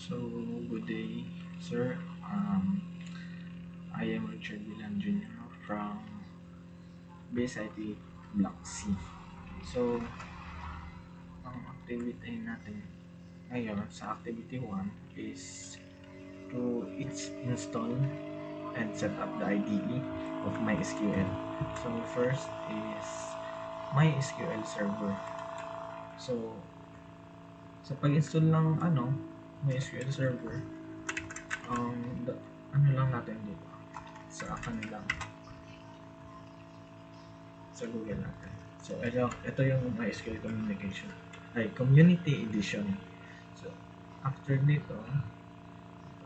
So, good day, sir. I am Richard Villan Jr. from BSIT Block C. So, ang activity natin ngayon sa activity 1 is to install and set up the IDE of MySQL. So, first is MySQL server. So, sa pag-install ng MySQL server, um, ano lang natin dito sa kanilang sa Google natin. So, ito yung MySQL Community Edition. So, after nito,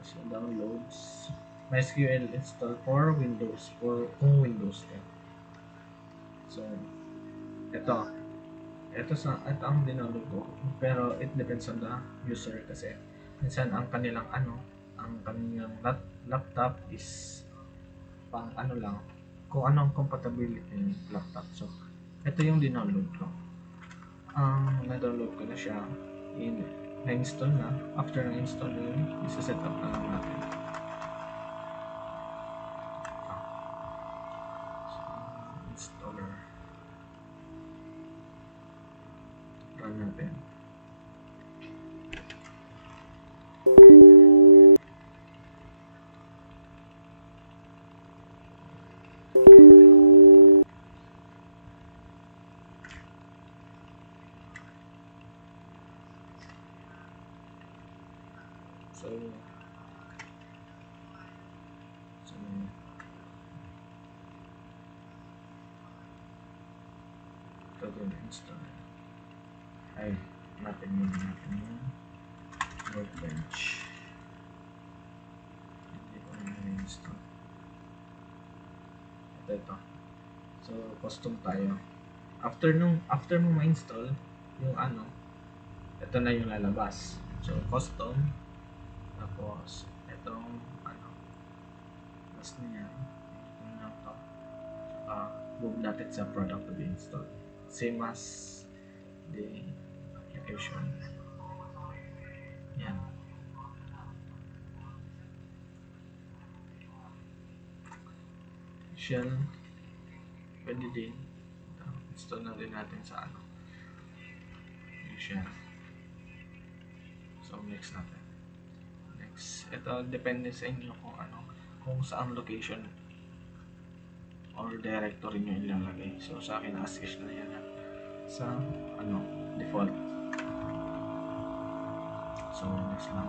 so downloads, MySQL install for Windows, kung Windows ka. So, ito, ito ang dinownload ko, pero it depends on the user kasi minsan ang kanilang laptop is pang lang, kung anong compatibility ng laptop. So, ito yung dinownload ko. Na-download ko na siya, na-install na. After na-install yun, isa-set up na lang natin. So, installer. Run natin. So, ito din install. Ay, natin yung Workbench. Hindi ko na install. Ito. So, custom tayo. After mo ma-install yung ito na yung lalabas. So, custom. Tapos, itong last niya, yun lang to. Move natin sa product to be installed. Same as the application. Yan. Shell. Pwede din. Install na din natin sa yung shell. So, next natin. Ito, depende sa inyo kung saan location or directory nyo ilalagay. So, sa akin, as-is na yan sa default. So, next lang.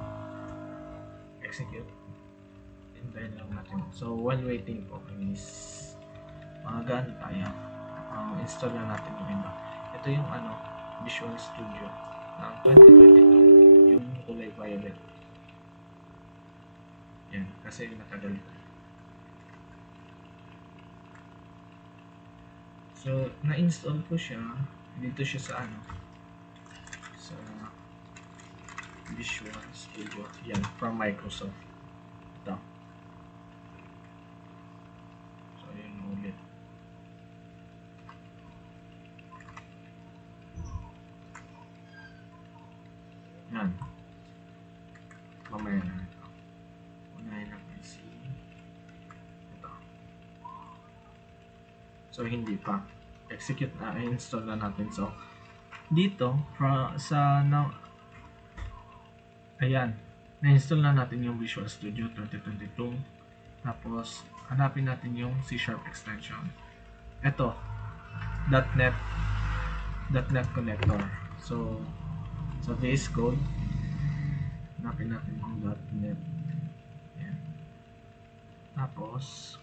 Execute. Hintayin lang natin. So, while waiting po is magaan tayo. Install na natin yung iba. Ito yung Visual Studio ng 2022. Yung kulay violet. Yan, kasi natagal ko. So, na-install ko siya. Dito siya sa sa Visual Studio. Yan, from Microsoft. Ito. So, yun ulit. Yan. Mamaya na ito. Unahin natin si ito. So, hindi pa. Execute na, install na natin. So, dito, ayan, na-install na natin yung Visual Studio 2022. Tapos, hanapin natin yung C# extension. Ito, .NET connector. So, sa VS Code, hanapin natin yung .NET. Ayan. Tapos,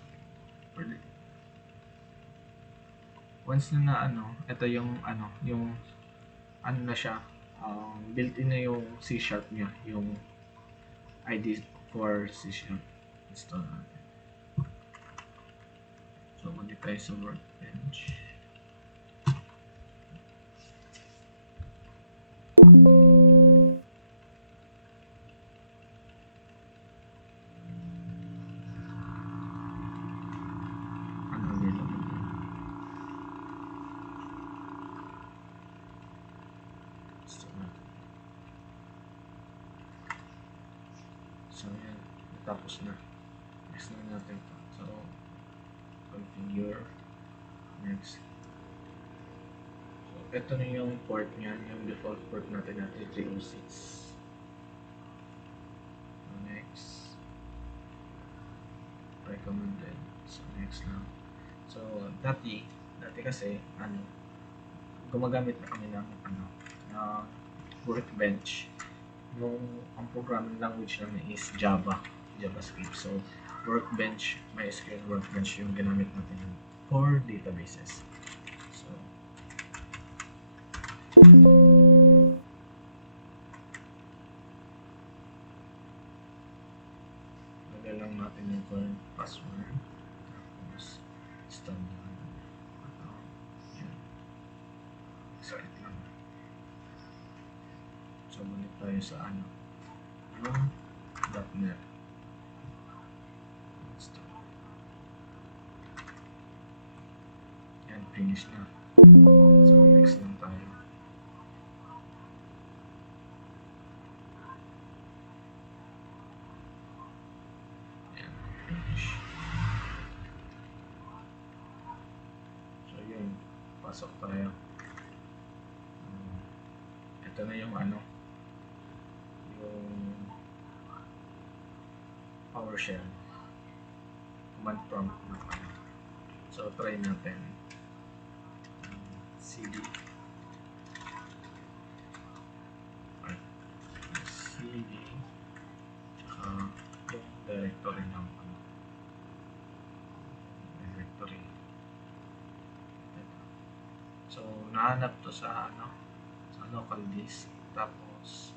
once na ito yung na siya, built-in na yung C# niya, yung ID for C#. Install natin. So, mag-try sa Workbench. So yan, natapos na. Next na natin to. So configure, next. So ito na yung port niyan, yung default port natin na 3306. So next, recommended. So next lang. So dati kasi gumagamit na kami ng ng Workbench. Ang programming language namin is JavaScript. So Workbench, MySQL Workbench yung ginamit natin for databases. So lagay lang natin yung current password, tapos standard account. Yan. Exit lang. So balik tayo sa .NET. Yan, finish na. So next lang tayo. Yan, finish. So yun, pasok tayo. Ito na yung yung PowerShell command prompt na So try natin. cd tsaka yung directory ng directory. So nahanap to sa local disk, tapos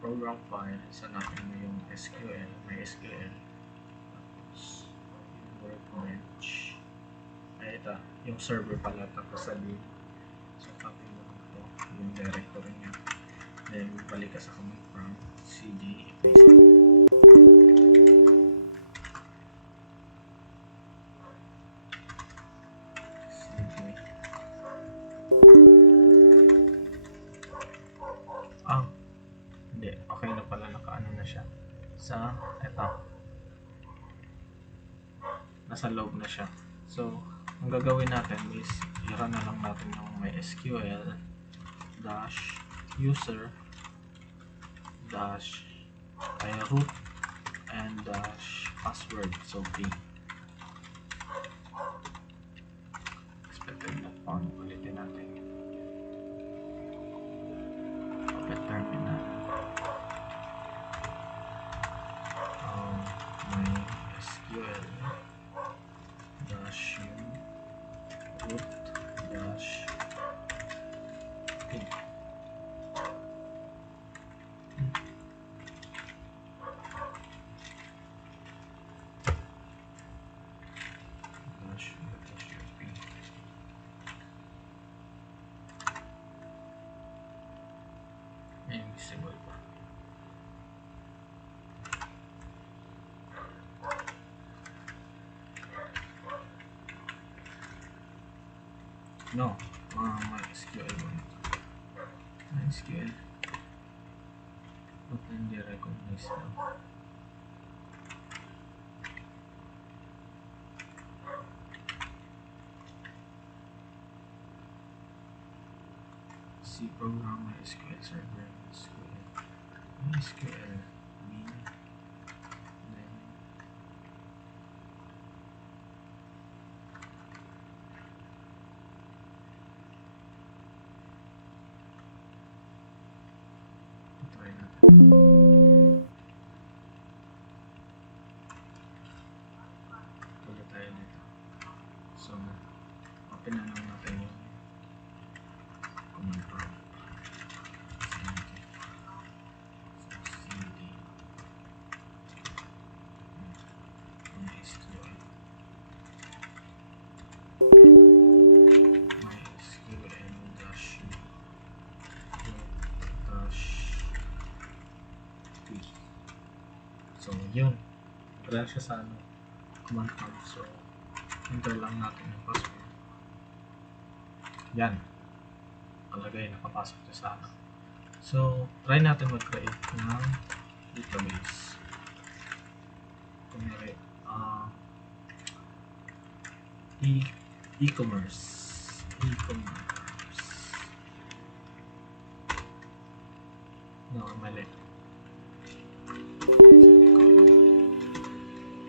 program file, hanapin mo yung SQL, may SQL, tapos yung Workbench, ito yung server pala, tapos sa din. So copy mo ito yung directory niya, then balik ka sa command prompt, cd, hindi, okay na pala, nakaano na siya sa nasa loob na siya. So ang gagawin natin is i-run na lang natin yung MySQL dash user dash root and dash password. So p expected not found. Ulitin natin. Open terminal. MySQL dash root dash p. Invisible pa. No, MySQL one. MySQL. But hindi recognize now. C program MySQL server MySQL min then try natin. Tuloy tayo dito. So open na lang natin yung command prompt. So yun, wala siya sa command prompt. So enter lang natin yung password. Yan, palagay nakapasok siya sa So try natin mag-create ng database. kunyari, e- e-commerce. No, mali.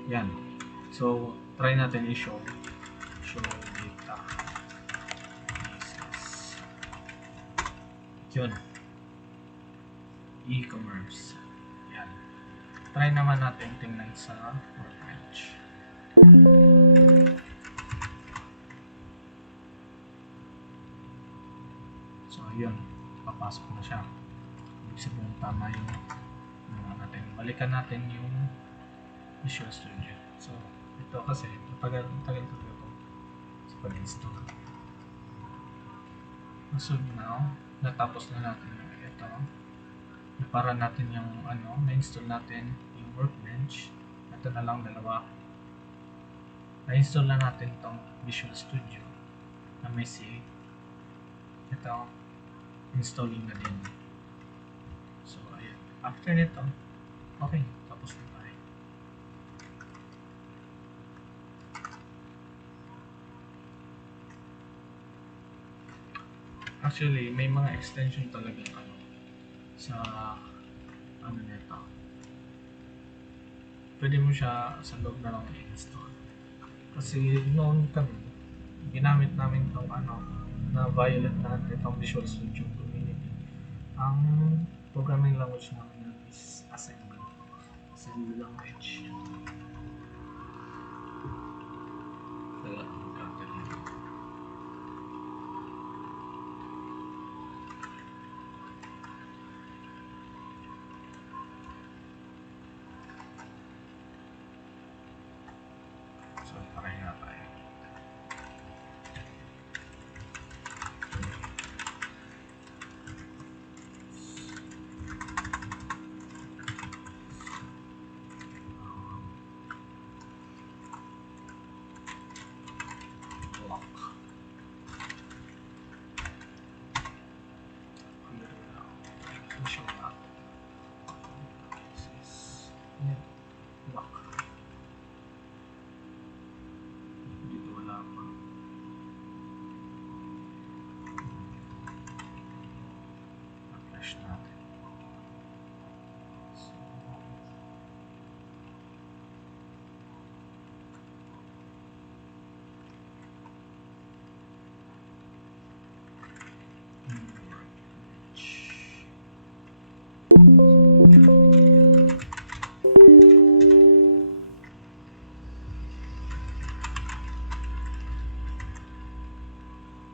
Yan. So, try natin i-show. Show data. Basis. Yun. E-commerce. Yan. Try naman natin tingnan sa workbench. So, yun. Papasok na siya. Ibig sabihin tama yung natin. Balikan natin yung Visual Studio. So, ito kasi, tagal talaga ito sa pag-install. So now, natapos na natin yung ito. Para natin yung na-install natin yung workbench. Ito na lang dalawa. Na-install na natin itong Visual Studio na may C. Ito, installing na din. So, ayun. After nito, okay, tapos na tayo. Actually, may mga extension talaga sa nito. Pwede mo siya sa loob na lang i-install. Kasi noon kami, ginamit namin itong na violent natin itong Visual Studio Community. Ang programming language namin is assembly. Assembly language. Kaya so, try na tayo.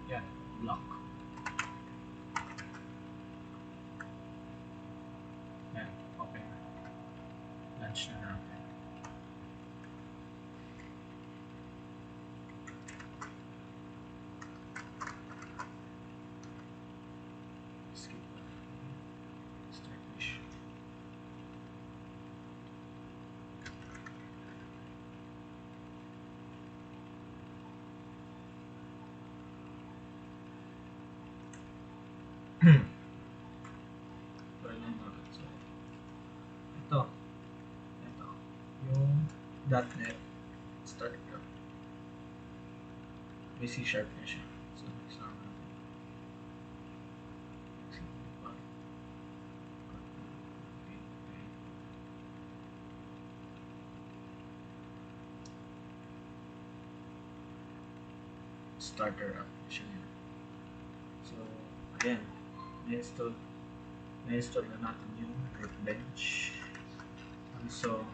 Yan, block. Yan, okay. Launch na natin. Skip. Start issue. So, ito, yung .NET start ko. May C# na siya. So, next na natin. Starter application. So, ayan, na-install na natin yung workbench. And so,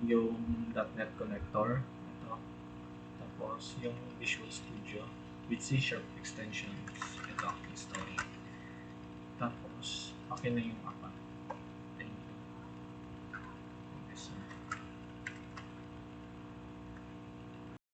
yung .NET connector, ito. Tapos, yung Visual Studio with C# extensions, ito, install. Tapos, okay na yung